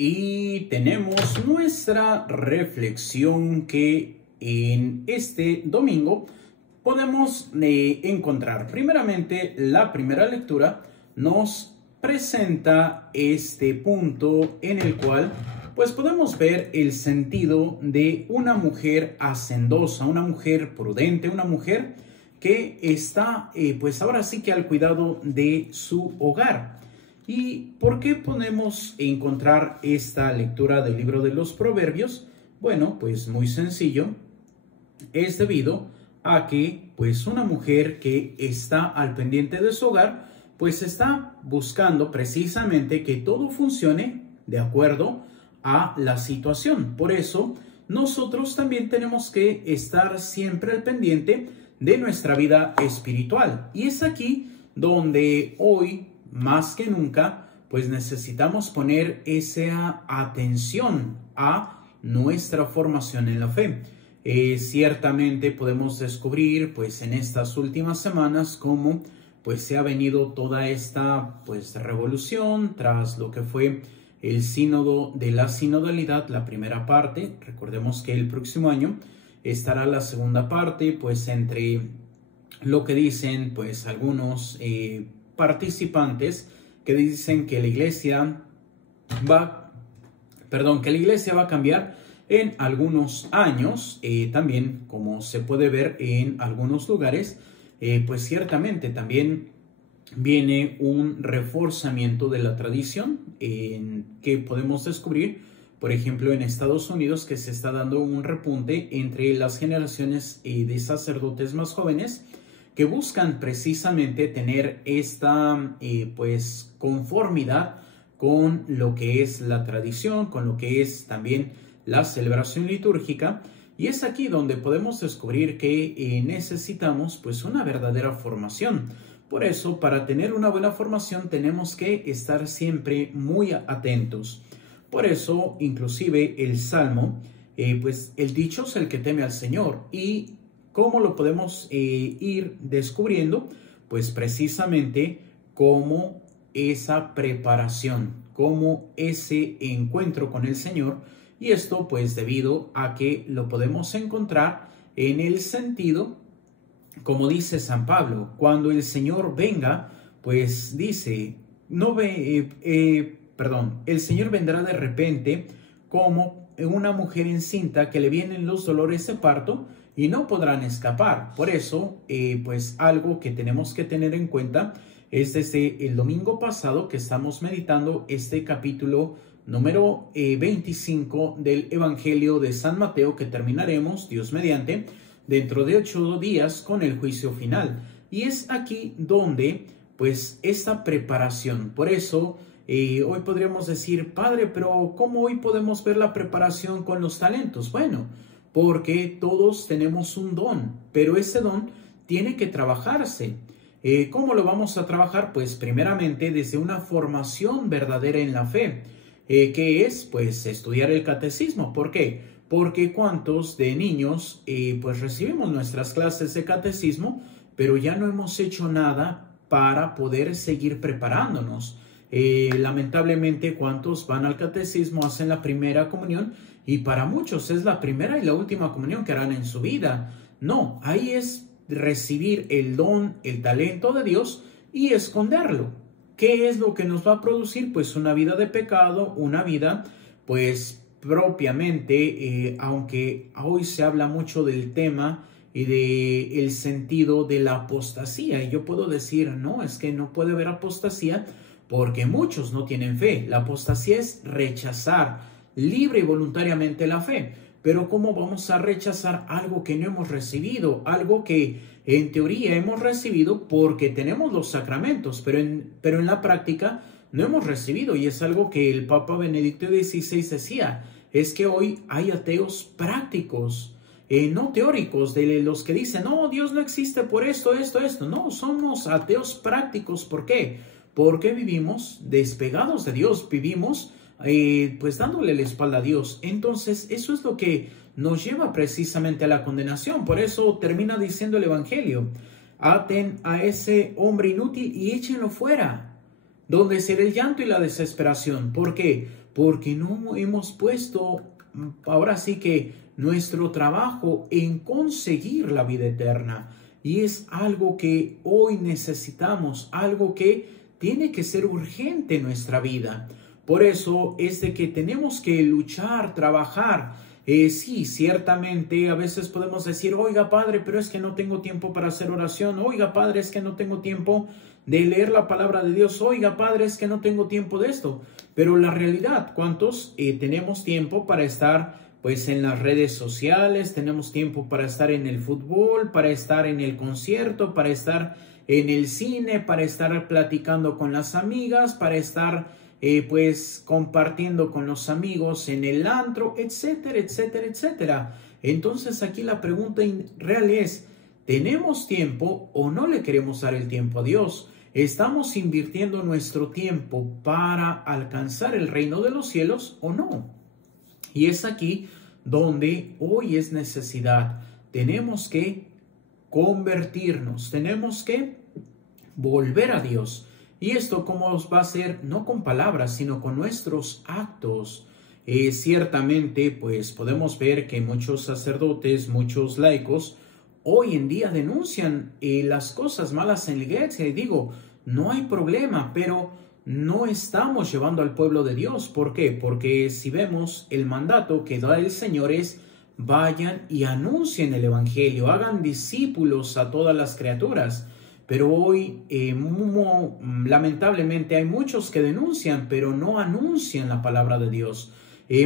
Y tenemos nuestra reflexión que en este domingo podemos encontrar. Primeramente, la primera lectura nos presenta este punto en el cual pues podemos ver el sentido de una mujer hacendosa, una mujer prudente, una mujer que está pues ahora sí que al cuidado de su hogar. ¿Y por qué podemos encontrar esta lectura del libro de los Proverbios? Bueno, pues muy sencillo, es debido a que pues una mujer que está al pendiente de su hogar, pues está buscando precisamente que todo funcione de acuerdo a la situación. Por eso, nosotros también tenemos que estar siempre al pendiente de nuestra vida espiritual. Y es aquí donde hoy, más que nunca, pues necesitamos poner esa atención a nuestra formación en la fe. Ciertamente podemos descubrir pues en estas últimas semanas cómo pues se ha venido toda esta pues revolución tras lo que fue el sínodo de la sinodalidad, la primera parte. Recordemos que el próximo año estará la segunda parte, pues entre lo que dicen pues algunos participantes que dicen que la iglesia va a cambiar en algunos años. También, como se puede ver en algunos lugares, pues ciertamente también viene un reforzamiento de la tradición que podemos descubrir, por ejemplo, en Estados Unidos, que se está dando un repunte entre las generaciones de sacerdotes más jóvenes que buscan precisamente tener esta pues conformidad con lo que es la tradición, con lo que es también la celebración litúrgica. Y es aquí donde podemos descubrir que necesitamos pues una verdadera formación. Por eso, para tener una buena formación tenemos que estar siempre muy atentos. Por eso, inclusive el Salmo, pues el dichoso es el que teme al Señor. ¿Y cómo lo podemos ir descubriendo? Pues precisamente como esa preparación, como ese encuentro con el Señor. Y esto pues debido a que lo podemos encontrar en el sentido, como dice San Pablo, cuando el Señor venga, pues dice, el Señor vendrá de repente como una mujer encinta que le vienen los dolores de parto y no podrán escapar. Por eso, pues algo que tenemos que tener en cuenta es desde el domingo pasado que estamos meditando este capítulo número 25 del Evangelio de San Mateo, que terminaremos, Dios mediante, dentro de 8 días con el juicio final. Y es aquí donde, pues, esta preparación. Por eso, hoy podríamos decir, Padre, pero ¿cómo hoy podemos ver la preparación con los talentos? Bueno, porque todos tenemos un don, pero ese don tiene que trabajarse. ¿Cómo lo vamos a trabajar? Pues primeramente desde una formación verdadera en la fe, que es pues estudiar el catecismo. ¿Por qué? Porque cuántos de niños pues recibimos nuestras clases de catecismo, pero ya no hemos hecho nada para poder seguir preparándonos. Lamentablemente, cuántos van al catecismo, hacen la primera comunión y para muchos es la primera y la última comunión que harán en su vida. No, ahí es recibir el don, el talento de Dios y esconderlo. ¿Qué es lo que nos va a producir? Pues una vida de pecado, una vida pues propiamente, aunque hoy se habla mucho del tema y del sentido de la apostasía, y yo puedo decir, no, es que no puede haber apostasía porque muchos no tienen fe. La apostasía es rechazar libre y voluntariamente la fe. Pero ¿cómo vamos a rechazar algo que no hemos recibido? Algo que en teoría hemos recibido porque tenemos los sacramentos, pero en la práctica no hemos recibido. Y es algo que el Papa Benedicto XVI decía, es que hoy hay ateos prácticos, no teóricos, de los que dicen, no, Dios no existe por esto. No, somos ateos prácticos. ¿Por qué? Porque vivimos despegados de Dios, vivimos pues dándole la espalda a Dios. Entonces eso es lo que nos lleva precisamente a la condenación. Por eso termina diciendo el Evangelio, aten a ese hombre inútil y échenlo fuera, donde será el llanto y la desesperación. ¿Por qué? porque no hemos puesto ahora sí que nuestro trabajo en conseguir la vida eterna. Y es algo que hoy necesitamos, algo que tiene que ser urgente en nuestra vida. Por eso es de que tenemos que luchar, trabajar. Sí, ciertamente a veces podemos decir, oiga padre, pero es que no tengo tiempo para hacer oración. Oiga padre, es que no tengo tiempo de leer la palabra de Dios. Oiga padre, es que no tengo tiempo de esto. Pero la realidad, ¿cuántos tenemos tiempo para estar pues en las redes sociales? Tenemos tiempo para estar en el fútbol, para estar en el concierto, para estar en el cine, para estar platicando con las amigas, para estar pues compartiendo con los amigos en el antro, etcétera, etcétera, etcétera. Entonces aquí la pregunta real es, ¿tenemos tiempo o no le queremos dar el tiempo a Dios? ¿Estamos invirtiendo nuestro tiempo para alcanzar el reino de los cielos o no? Y es aquí donde hoy es necesidad. Tenemos que convertirnos, tenemos que volver a Dios. Y esto cómo va a ser, no con palabras, sino con nuestros actos. Ciertamente, pues podemos ver que muchos sacerdotes, muchos laicos, hoy en día denuncian las cosas malas en la iglesia. Y digo, no hay problema, pero no estamos llevando al pueblo de Dios. ¿Por qué? Porque si vemos el mandato que da el Señor es, vayan y anuncien el evangelio, hagan discípulos a todas las criaturas. Pero hoy, lamentablemente, hay muchos que denuncian, pero no anuncian la palabra de Dios.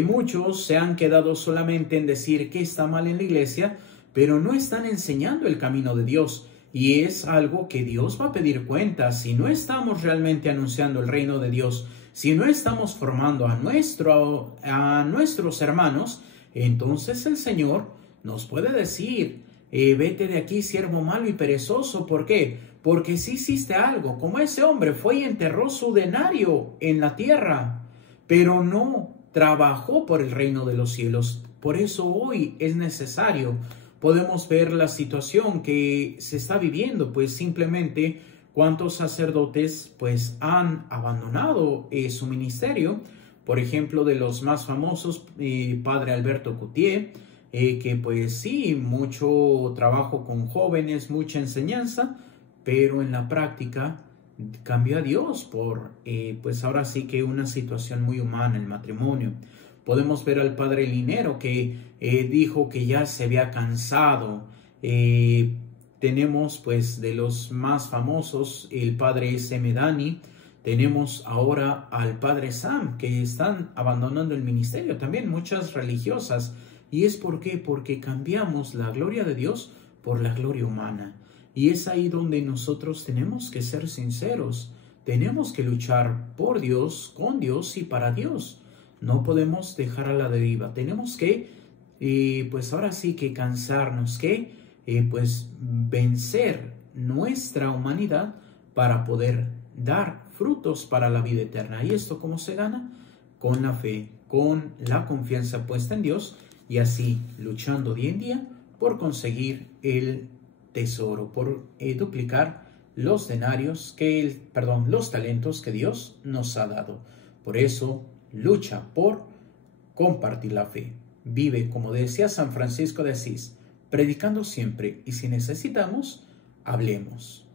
Muchos se han quedado solamente en decir que está mal en la iglesia, pero no están enseñando el camino de Dios. Y es algo que Dios va a pedir cuenta. Si no estamos realmente anunciando el reino de Dios, si no estamos formando a nuestros hermanos, entonces el Señor nos puede decir, vete de aquí, siervo malo y perezoso. ¿Por qué? Porque si hiciste algo, como ese hombre fue y enterró su denario en la tierra, pero no trabajó por el reino de los cielos. Por eso hoy es necesario. Podemos ver la situación que se está viviendo, pues simplemente cuántos sacerdotes pues han abandonado su ministerio. Por ejemplo, de los más famosos, Padre Alberto Coutier, que pues sí, mucho trabajo con jóvenes, mucha enseñanza, pero en la práctica cambió a Dios por pues ahora sí que una situación muy humana, el matrimonio. Podemos ver al padre Linero que dijo que ya se había cansado. Tenemos pues de los más famosos el padre S. Medani. Tenemos ahora al padre Sam, que están abandonando el ministerio. También muchas religiosas. ¿Y es por qué? Porque cambiamos la gloria de Dios por la gloria humana. Y es ahí donde nosotros tenemos que ser sinceros. Tenemos que luchar por Dios, con Dios y para Dios. No podemos dejar a la deriva. Tenemos que, pues ahora sí que cansarnos, que pues vencer nuestra humanidad para poder dar frutos para la vida eterna. ¿Y esto cómo se gana? Con la fe, con la confianza puesta en Dios y así luchando día en día por conseguir el tesoro, por duplicar los denarios los talentos que Dios nos ha dado. Por eso, lucha por compartir la fe. Vive, como decía San Francisco de Asís, predicando siempre y si necesitamos, hablemos.